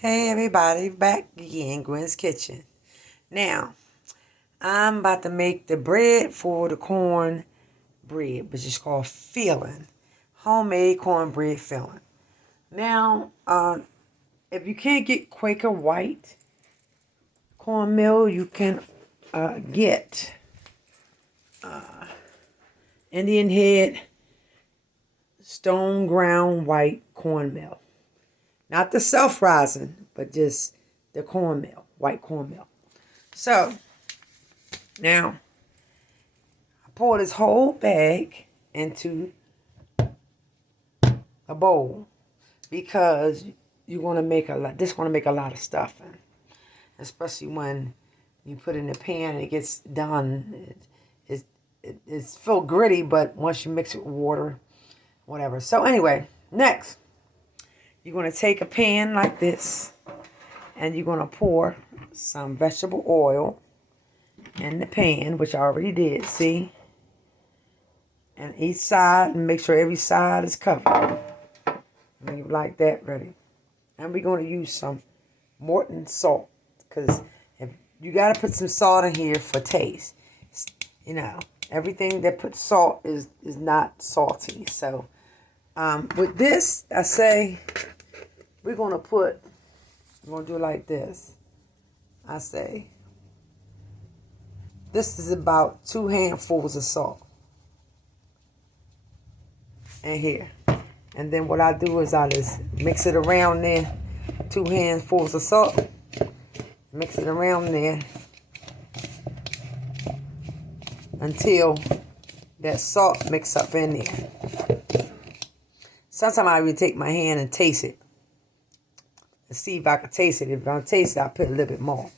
Hey everybody, back again, Gwen's Kitchen. Now, I'm about to make the bread for the corn bread, which is called filling. Homemade cornbread filling. Now, if you can't get Quaker White cornmeal, you can get Indian Head stone ground white cornmeal. Not the self-rising, but just the cornmeal, white cornmeal. So, now, I pour this whole bag into a bowl because you're going to make a lot. This is going to make a lot of stuffing, especially when you put it in the pan and it gets done. It's feel gritty, but once you mix it with water, whatever. So anyway, next, you're going to take a pan like this, and you're going to pour some vegetable oil in the pan, which I already did, see? And each side, and make sure every side is covered. Leave like that ready. And we're going to use some Morton salt, because if you got to put some salt in here for taste. You know, everything that puts salt is not salty. So with this, I say we're going to do it like this. I say this is about 2 handfuls of salt in here. And then what I do is I just mix it around there. 2 handfuls of salt. Mix it around there until that salt mix up in there. Sometimes I even take my hand and taste it. And see if I can taste it. If I don't taste it, I'll put a little bit more.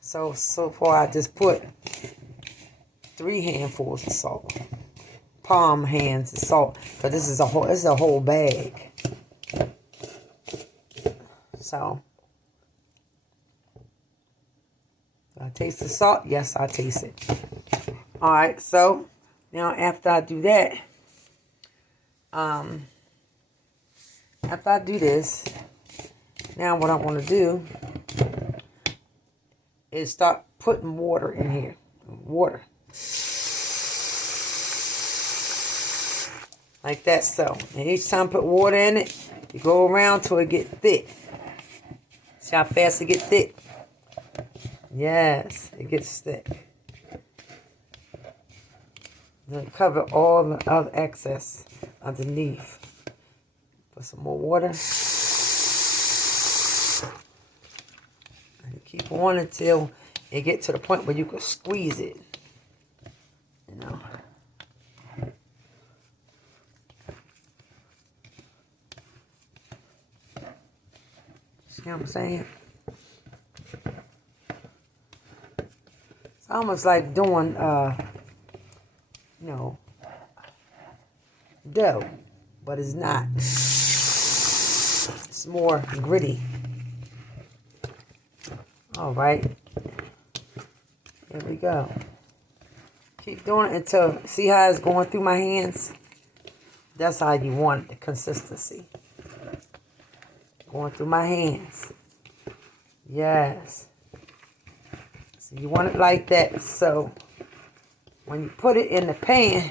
So far I just put 3 handfuls of salt. Palm hands of salt. But this is a whole bag. So I taste the salt? Yes, I taste it. Alright, so now after I do that, after I do this, now what I want to do is start putting water in here. Water. Like that, so. And each time I put water in it, you go around till it get thick. See how fast it gets thick? Yes, it gets thick. Then cover all the other excess underneath. Put some more water. And keep on until it gets to the point where you can squeeze it. You know. See what I'm saying? It's almost like doing, dough, but it's not. It's more gritty. All right. There we go. Keep doing it until, see how it's going through my hands? That's how you want the consistency. Going through my hands. Yes. So you want it like that. So when you put it in the pan,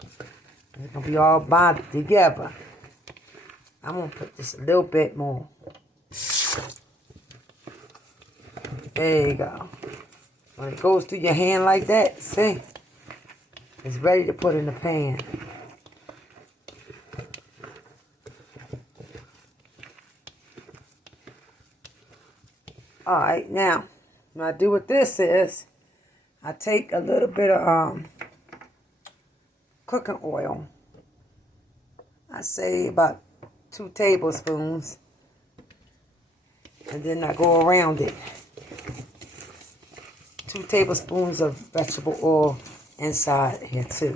it's going to be all bonded together. I'm going to put this a little bit more. There you go. When it goes through your hand like that, see? It's ready to put in the pan. Alright, now, what I do with this is, I take a little bit of cooking oil. I say about 2 tablespoons. And then I go around it. 2 tablespoons of vegetable oil inside here too.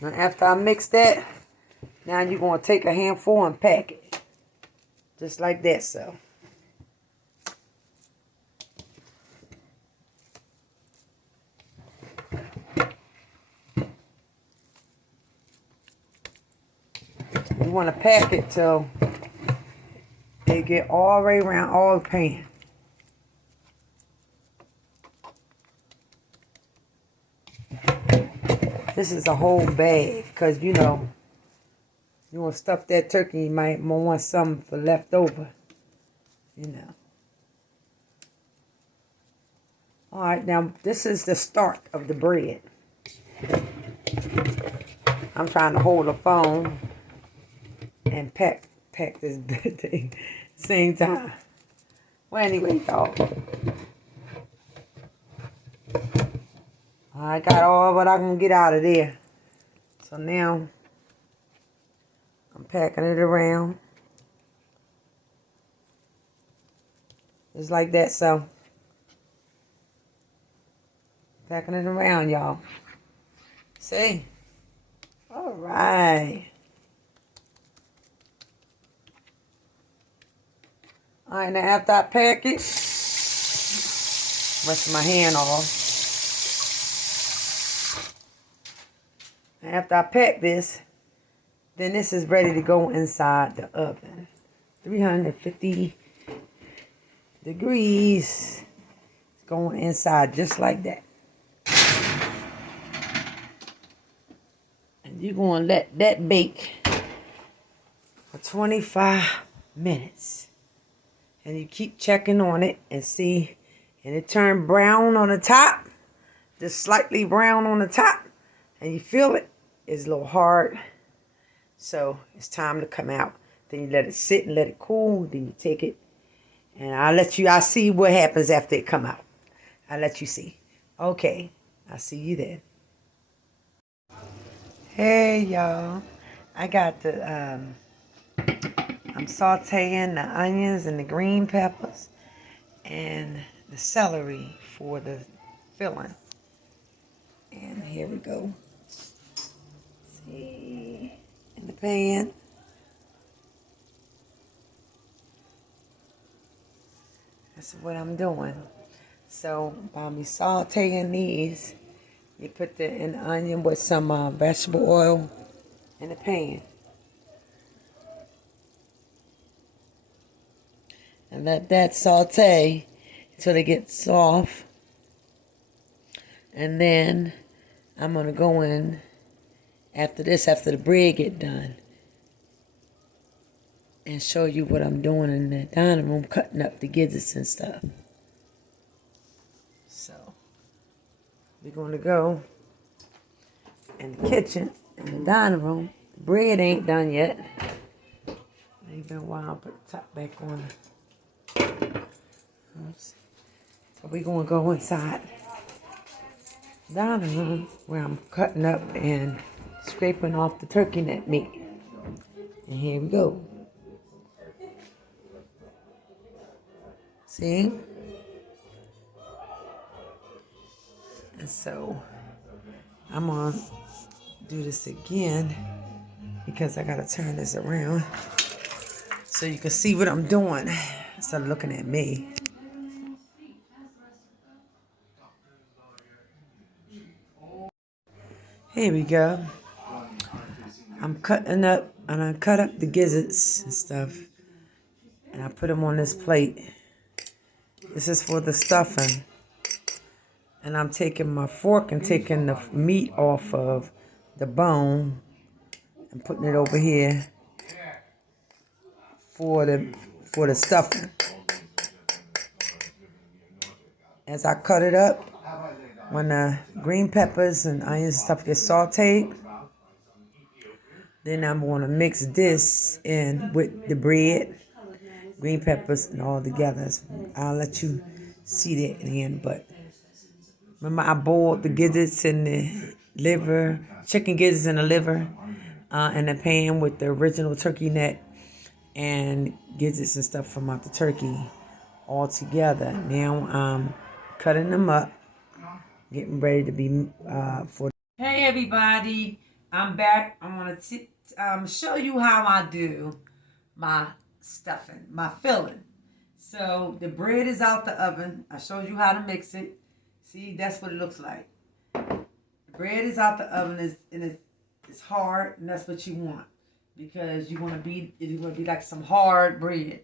Now after I mix that, now you're going to take a handful and pack it. Just like that, so. want to pack it till it get all the way around all the pan. This is a whole bag because, you know, you want to stuff that turkey, you might want some for leftover, you know. All right, now this is the start of the bread. I'm trying to hold the phone and pack this big thing at the same time. Well, anyway, y'all. I got all what I can get out of there. So now I'm packing it around. Just like that, so. Packing it around, y'all. See? All right. All right, now after I pack it, brush my hand off. After I pack this, then this is ready to go inside the oven. 350 degrees. It's going inside just like that. And you're going to let that bake for 25 minutes. And you keep checking on it and see, and it turned brown on the top, just slightly brown on the top, and you feel it. It's a little hard, so it's time to come out. Then you let it sit and let it cool. Then you take it, and I'll see what happens after it come out. I'll let you see. Okay, I'll see you then. Hey y'all, I got the I'm sauteing the onions and the green peppers and the celery for the filling. And here we go. See, in the pan. That's what I'm doing. So while me sauteing these, you put the onion with some vegetable oil in the pan. And let that saute until they get soft. And then I'm going to go in after this, after the bread get done, and show you what I'm doing in the dining room, cutting up the gizzards and stuff. So we're going to go in the kitchen, in the dining room. The bread ain't done yet. Ain't been a while. I'll put the top back on. Oops. So we're going to go inside the dining room where I'm cutting up and scraping off the turkey neck meat. And here we go. See? And so I'm going to do this again because I got to turn this around so you can see what I'm doing instead of looking at me. Here we go. I'm cutting up, and I cut up the gizzards and stuff, and I put them on this plate. This is for the stuffing. And I'm taking my fork and taking the meat off of the bone and putting it over here for the stuffing. As I cut it up, when the green peppers and onions and stuff get sauteed, then I'm going to mix this in with the bread, green peppers, and all together. I'll let you see that in the end. But remember, I boiled the gizzards and the liver, chicken gizzards and the liver in a pan with the original turkey neck and gizzards and stuff from out the turkey all together. Now I'm cutting them up, getting ready to be for. Hey everybody, I'm back. I want to show you how I do my stuffing, my filling. So the bread is out the oven. I showed you how to mix it. See, that's what it looks like. The bread is out the oven, and it's hard, and that's what you want. because it's gonna be like some hard bread.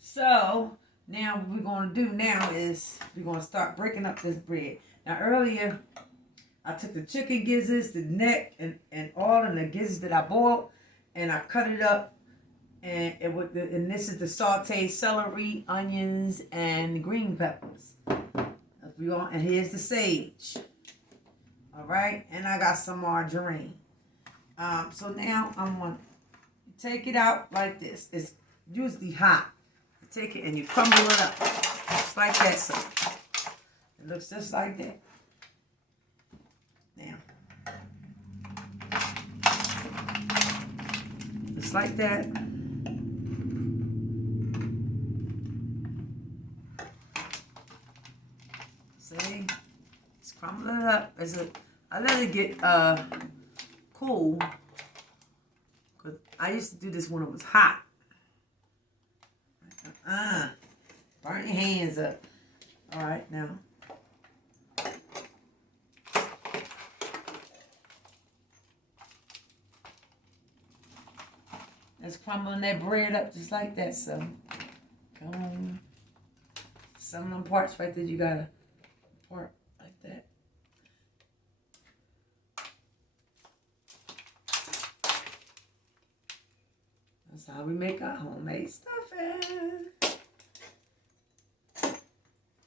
So now what we're gonna do now is we're gonna start breaking up this bread. Now earlier I took the chicken gizzards, the neck, and all of the gizzards that I boiled, and I cut it up. And and this is the sauteed celery, onions, and green peppers. And here's the sage. All right, and I got some margarine. So now I'm gonna take it out like this. It's usually hot. You take it and you crumble it up, just like that. So it looks just like that. Now, just like that. See, just crumble it up. I let it get cool, because I used to do this when it was hot. Burn your hands up. All right, now. Just crumbling that bread up just like that. So, come on. Some of them parts right there, you gotta part like that. That's how we make our homemade stuffing.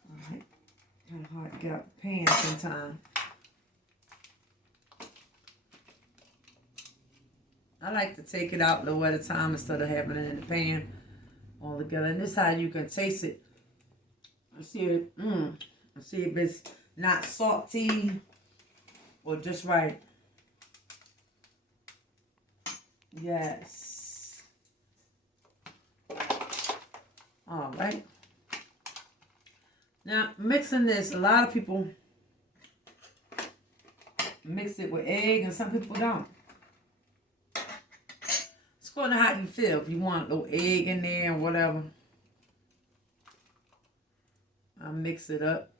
Alright. Kind of hard to get out the pan sometimes. I like to take it out a little at a time instead of having it in the pan all together. And this is how you can taste it. See if it's not salty or just right. Yes. All right. Now, mixing this, a lot of people mix it with egg and some people don't. It's according to how you feel. If you want a little egg in there or whatever. I mix it up.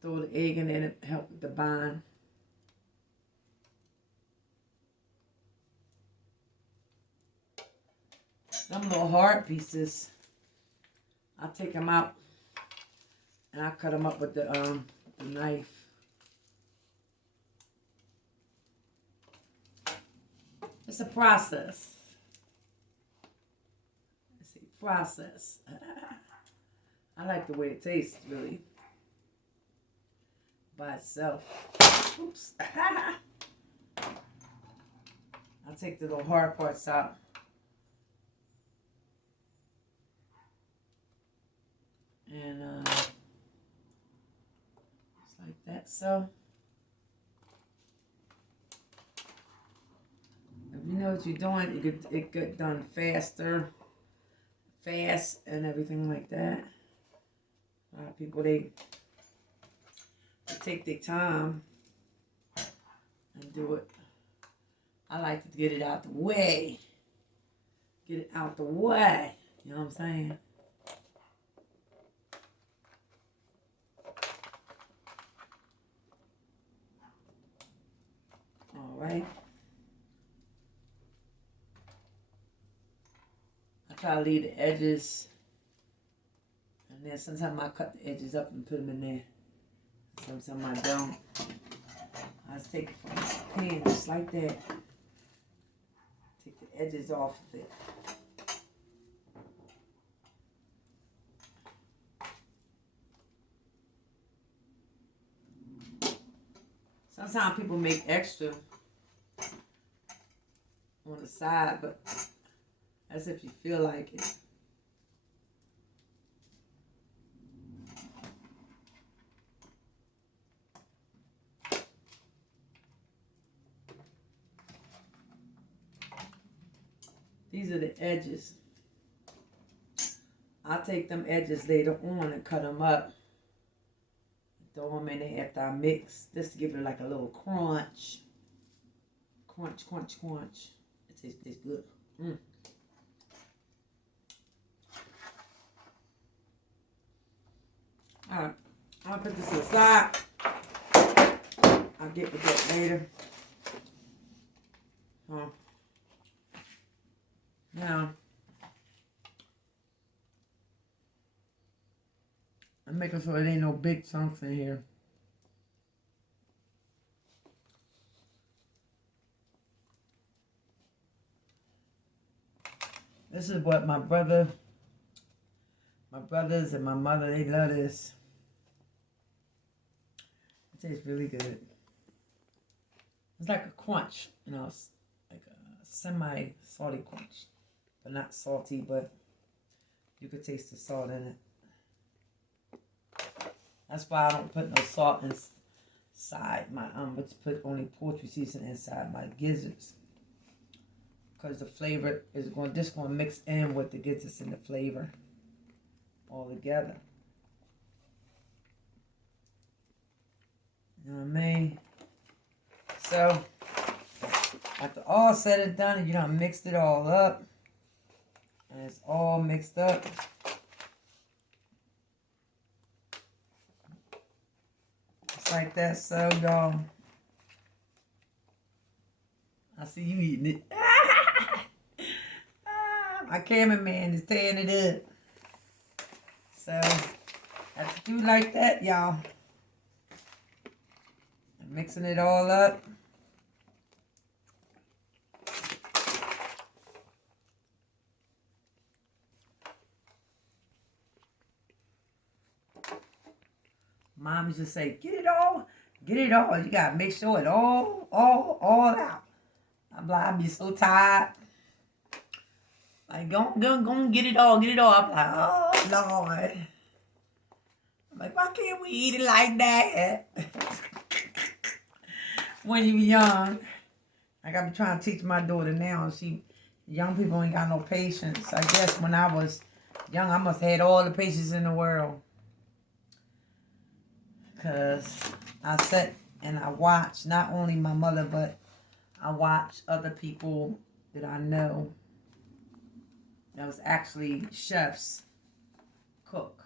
Throw the egg in there to help with the bind. Some little hard pieces, I take them out and I cut them up with the knife. It's a process. It's a process. I like the way it tastes, really, by itself. Oops. I'll take the little hard parts out. And just like that. So, if you know what you're doing, it get done fast and everything like that. A lot of people, they take their time and do it. I like to get it out the way. Get it out the way. You know what I'm saying? All right. I try to leave the edges. And then sometimes I cut the edges up and put them in there. Sometimes I don't. I just take it from the pan just like that. Take the edges off of it. Sometimes people make extra on the side, but that's if you feel like it. These are the edges. I'll take them edges later on and cut them up. Throw them in there after I mix. Just to give it like a little crunch. Crunch, crunch, crunch. It tastes good. Alright. I'll put this aside. I'll get with that later. Now, I'm making sure there ain't no big chunks in here. This is what my brothers and my mother, they love this. It tastes really good. It's like a crunch, you know, it's like a semi-salty crunch. But not salty, but you could taste the salt in it. That's why I don't put no salt inside my, but put only poultry seasoning inside my gizzards. Because the flavor is going to mix in with the gizzards and the flavor all together. You know what I mean? So, after all said and done, and you done mixed it all up, and it's all mixed up, it's like that. So, y'all, I see you eating it. My cameraman is tearing it up. So, have to do like that, y'all. Mixing it all up. Mom used to say, get it all. You gotta make sure it all out. I'd be so tired. Like, go get it all. I'm like, oh, Lord. I'm like, why can't we eat it like that? When you were young. Like, I be trying to teach my daughter now. Young people ain't got no patience. I guess when I was young, I must have had all the patience in the world. Because I sat and I watched not only my mother, but I watched other people that I know that was actually chefs cook.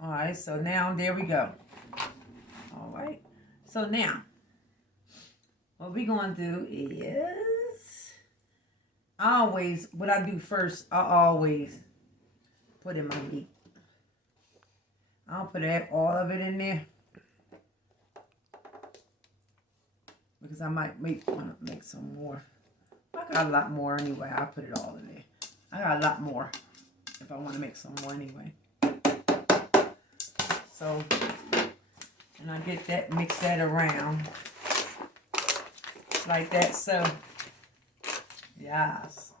All right, so now there we go. All right, so now what we're going to do is what I do first, I always put in my meat. I'll put all of it in there because I might want to make some more. I got a lot more anyway. I'll put it all in there. I got a lot more if I want to make some more anyway. So, and I get that, mix that around like that. So, yes.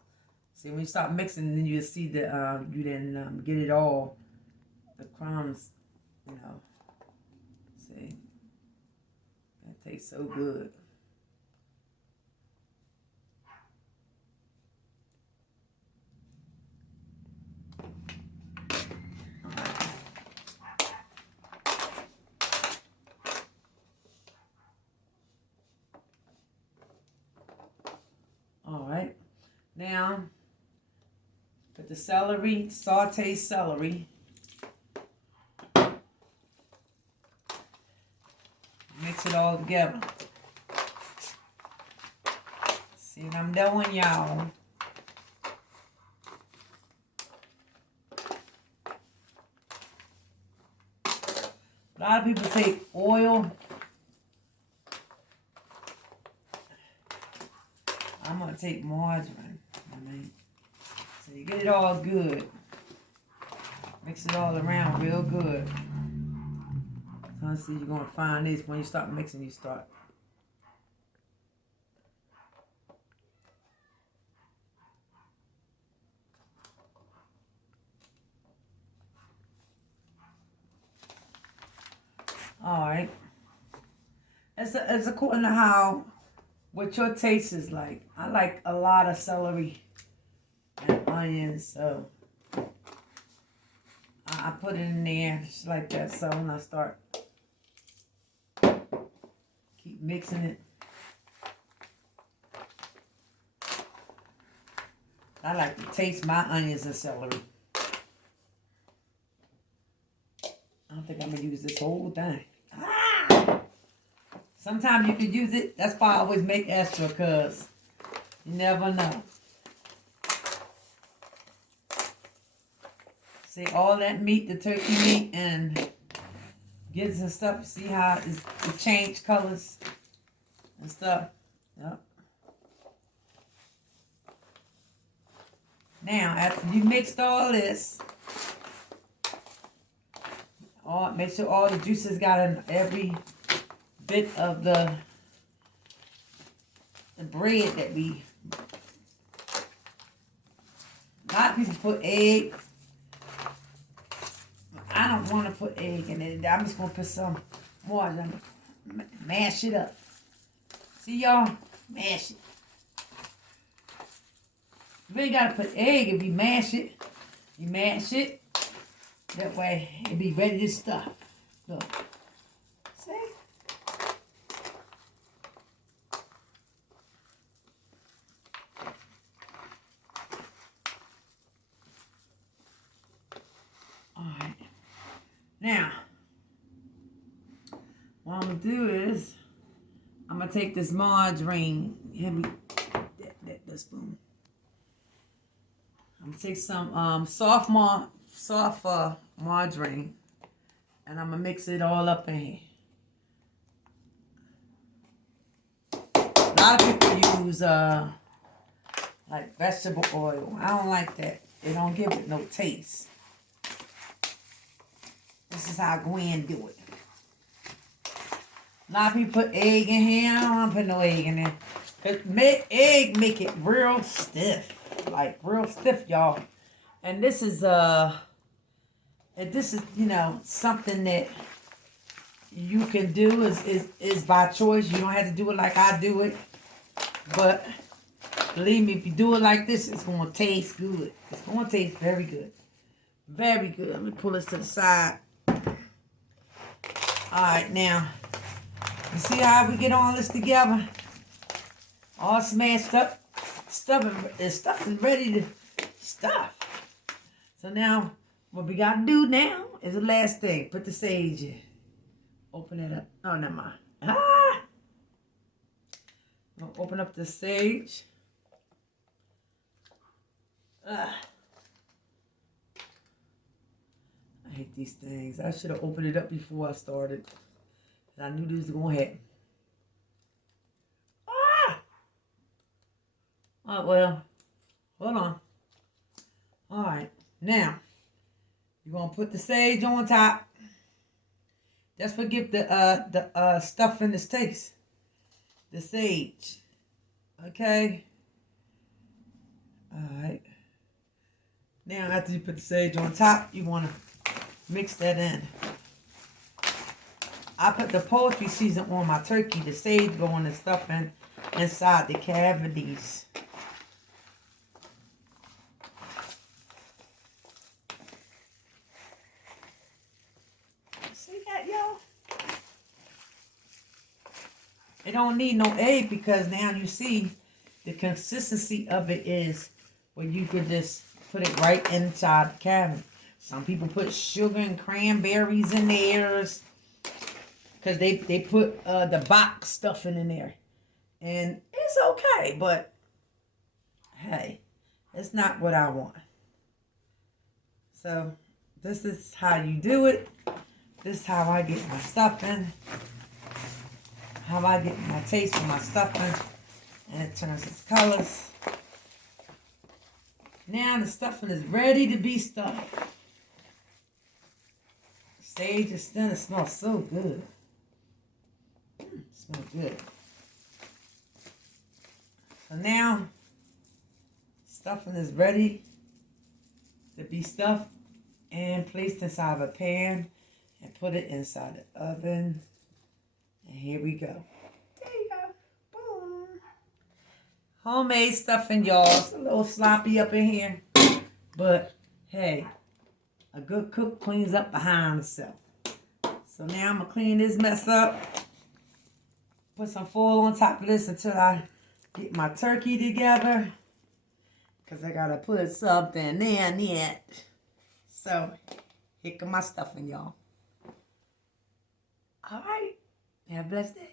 See, when you start mixing, then you see the you then get it all, the crumbs, you know. See, that tastes so good. All right. Now, put the celery, sauteed celery. Mix it all together. See what I'm doing, y'all? A lot of people take oil. I'm going to take margarine. So you get it all good. Mix it all around real good. So I see you're going to find this. When you start mixing, you start. All right. It's according to what your taste is like. I like a lot of celery and onions, so I put it in there just like that. So when I start, keep mixing it. I like to taste my onions and celery. I don't think I'm going to use this whole thing. Sometimes you can use it. That's why I always make extra, because you never know. See, all that meat, the turkey meat, and gizzards and stuff. See how it changed colors and stuff. Yep. Now, after you mixed all this, make sure all the juices got in every bit of the bread that we. A lot of people put egg. I don't want to put egg in it. I'm just going to put some more. Mash it up. See, y'all? Mash it. You ain't got to put egg if you mash it. You mash it. That way, it'll be ready to stuff. Look. See? Alright. Now, what I'm going to do is, I'm going to take this margarine. Hand me that spoon. I'm going to take some soft margarine, and I'm going to mix it all up in here. A lot of people use like vegetable oil. I don't like that. It don't give it no taste. This is how Gwen do it. A lot of people put egg in here. I don't want to put no egg in there. Because egg make it real stiff. Like real stiff, y'all. And this is you know, something that you can do is by choice. You don't have to do it like I do it. But believe me, if you do it like this, it's gonna taste good. It's gonna taste very good. Very good. Let me pull this to the side. Alright, now you see how we get all this together? All smashed up. Stuff is ready to stuff. So now, what we got to do now is the last thing. Put the sage in. Open it up. Oh, never mind. Ah! I'm going to open up the sage. Ah. I hate these things. I should have opened it up before I started. I knew this was going to happen. Oh, well, hold on. All right, now, you're going to put the sage on top. Just forgive the stuff in this taste. The sage. Okay? All right. Now, after you put the sage on top, you want to mix that in. I put the poultry season on my turkey. The sage going and stuffing inside the cavities. See that, y'all? It don't need no egg because now you see the consistency of it is where you could just put it right inside the cavity. Some people put sugar and cranberries in theirs because they put the box stuffing in there. And it's okay, but hey, it's not what I want. So this is how you do it. This is how I get my stuffing. How I get my taste for my stuffing. And it turns its colors. Now the stuffing is ready to be stuffed. Sage is done. It smells so good. It smells good. So now, stuffing is ready to be stuffed and placed inside of a pan and put it inside the oven. And here we go. There you go. Boom. Homemade stuffing, y'all. It's a little sloppy up in here. But, hey, a good cook cleans up behind herself. So now I'm going to clean this mess up. Put some foil on top of this until I get my turkey together. Because I got to put something in it. So, here come my stuffing, y'all. All right. Have a blessed day.